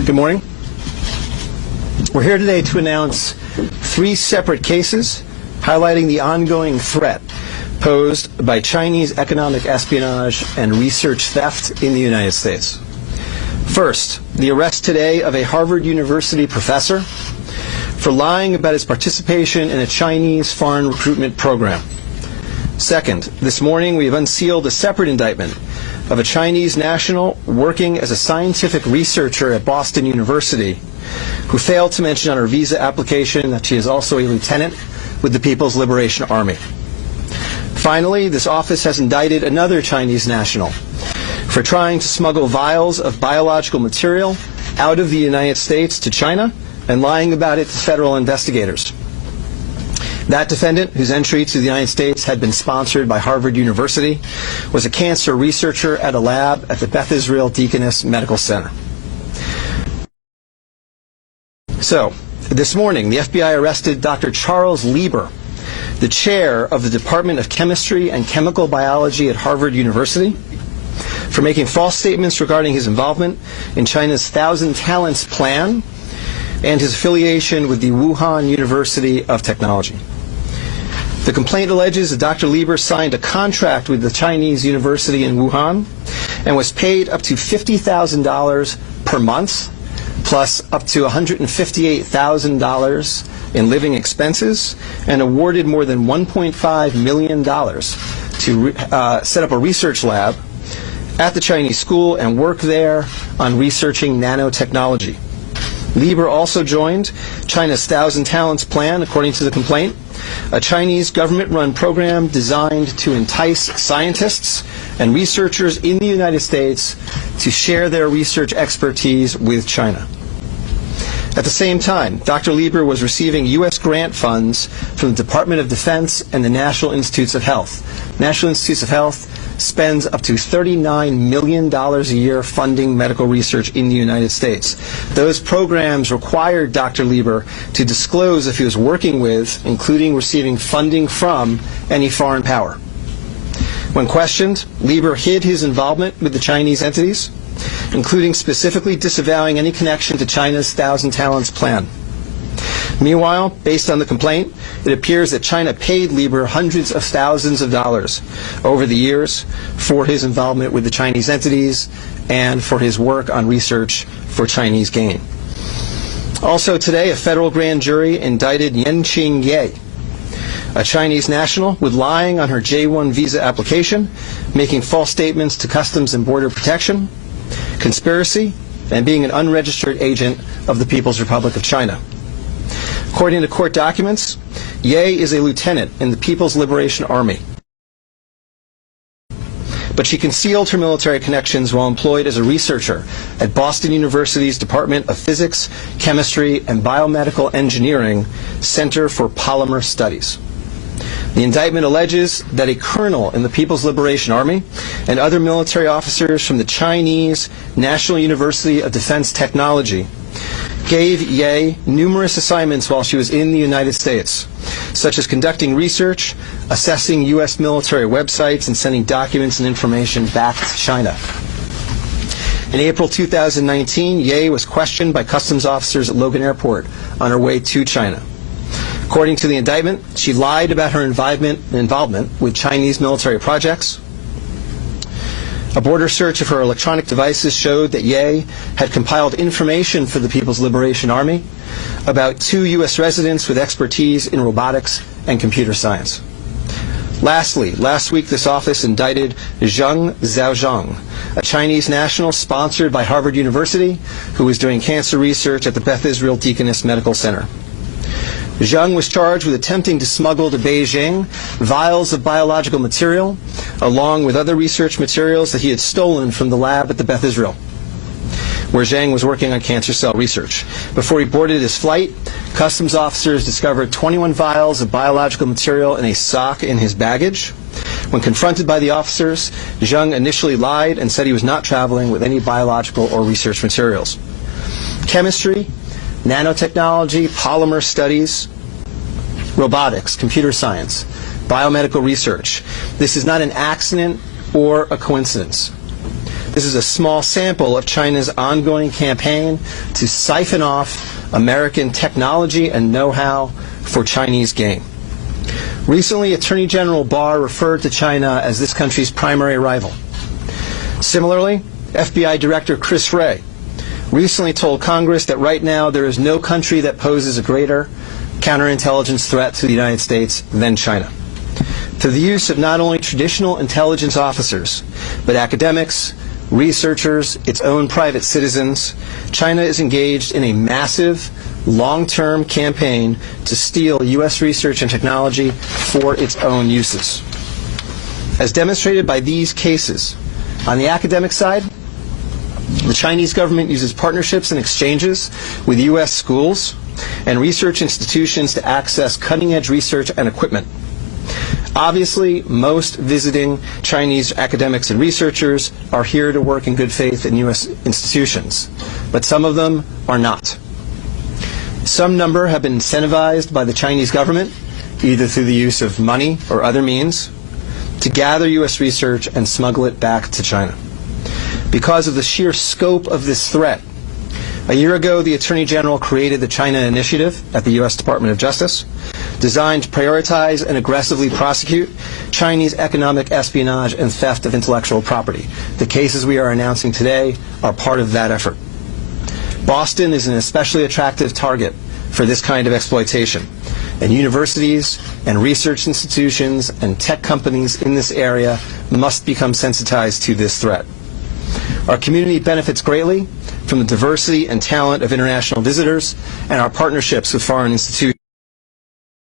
Good morning. We're here today to announce 3 separate cases highlighting the ongoing threat posed by Chinese economic espionage and research theft in the United States. First, the arrest today of a Harvard University professor for lying about his participation in a Chinese foreign recruitment program. Second, this morning we have unsealed a separate indictment of a Chinese national working as a scientific researcher at Boston University who failed to mention on her visa application that she is also a lieutenant with the People's Liberation Army. Finally, this office has indicted another Chinese national for trying to smuggle vials of biological material out of the United States to China and lying about it to federal investigators. That defendant, whose entry to the United States had been sponsored by Harvard University, was a cancer researcher at a lab at the Beth Israel Deaconess Medical Center. So, this morning, the FBI arrested Dr. Charles Lieber, the chair of the Department of Chemistry and Chemical Biology at Harvard University, for making false statements regarding his involvement in China's Thousand Talents Plan and his affiliation with the Wuhan University of Technology. The complaint alleges that Dr. Lieber signed a contract with the Chinese university in Wuhan and was paid up to $50,000 per month, plus up to $158,000 in living expenses, and awarded more than $1.5 million to set up a research lab at the Chinese school and work there on researching nanotechnology. Lieber also joined China's Thousand Talents Plan, according to the complaint, a Chinese government-run program designed to entice scientists and researchers in the United States to share their research expertise with China. At the same time, Dr. Lieber was receiving U.S. grant funds from the Department of Defense and the National Institutes of Health. National Institutes of Health spends up to $39 million a year funding medical research in the United States. Those programs required Dr. Lieber to disclose if he was working with, including receiving funding from, any foreign power. When questioned, Lieber hid his involvement with the Chinese entities, including specifically disavowing any connection to China's Thousand Talents Plan. Meanwhile, based on the complaint, it appears that China paid Lieber hundreds of thousands of dollars over the years for his involvement with the Chinese entities and for his work on research for Chinese gain. Also today, a federal grand jury indicted Yanqing Ye, a Chinese national, with lying on her J-1 visa application, making false statements to Customs and Border Protection, conspiracy, and being an unregistered agent of the People's Republic of China. According to court documents, Ye is a lieutenant in the People's Liberation Army, but she concealed her military connections while employed as a researcher at Boston University's Department of Physics, Chemistry, and Biomedical Engineering Center for Polymer Studies. The indictment alleges that a colonel in the People's Liberation Army and other military officers from the Chinese National University of Defense Technology gave Ye numerous assignments while she was in the United States, such as conducting research, assessing U.S. military websites, and sending documents and information back to China. In April 2019, Ye was questioned by customs officers at Logan Airport on her way to China. According to the indictment, she lied about her involvement with Chinese military projects. A border search of her electronic devices showed that Ye had compiled information for the People's Liberation Army about 2 U.S. residents with expertise in robotics and computer science. Lastly, last week this office indicted Zheng Zhaozhang, a Chinese national sponsored by Harvard University who was doing cancer research at the Beth Israel Deaconess Medical Center. Zheng was charged with attempting to smuggle to Beijing vials of biological material, along with other research materials that he had stolen from the lab at the Beth Israel, where Zheng was working on cancer cell research. Before he boarded his flight, customs officers discovered 21 vials of biological material in a sock in his baggage. When confronted by the officers, Zheng initially lied and said he was not traveling with any biological or research materials. Chemistry, nanotechnology, polymer studies, robotics, computer science, biomedical research. This is not an accident or a coincidence. This is a small sample of China's ongoing campaign to siphon off American technology and know-how for Chinese gain. Recently, Attorney General Barr referred to China as this country's primary rival. Similarly, FBI Director Chris Wray recently told Congress that right now there is no country that poses a greater counterintelligence threat to the United States than China. Through the use of not only traditional intelligence officers, but academics, researchers, its own private citizens, China is engaged in a massive, long-term campaign to steal U.S. research and technology for its own uses. As demonstrated by these cases, on the academic side, the Chinese government uses partnerships and exchanges with U.S. schools and research institutions to access cutting-edge research and equipment. Obviously, most visiting Chinese academics and researchers are here to work in good faith in U.S. institutions, but some of them are not. Some number have been incentivized by the Chinese government, either through the use of money or other means, to gather U.S. research and smuggle it back to China. Because of the sheer scope of this threat, a year ago, the Attorney General created the China Initiative at the U.S. Department of Justice, designed to prioritize and aggressively prosecute Chinese economic espionage and theft of intellectual property. The cases we are announcing today are part of that effort. Boston is an especially attractive target for this kind of exploitation, and universities and research institutions and tech companies in this area must become sensitized to this threat. Our community benefits greatly from the diversity and talent of international visitors and our partnerships with foreign institutions.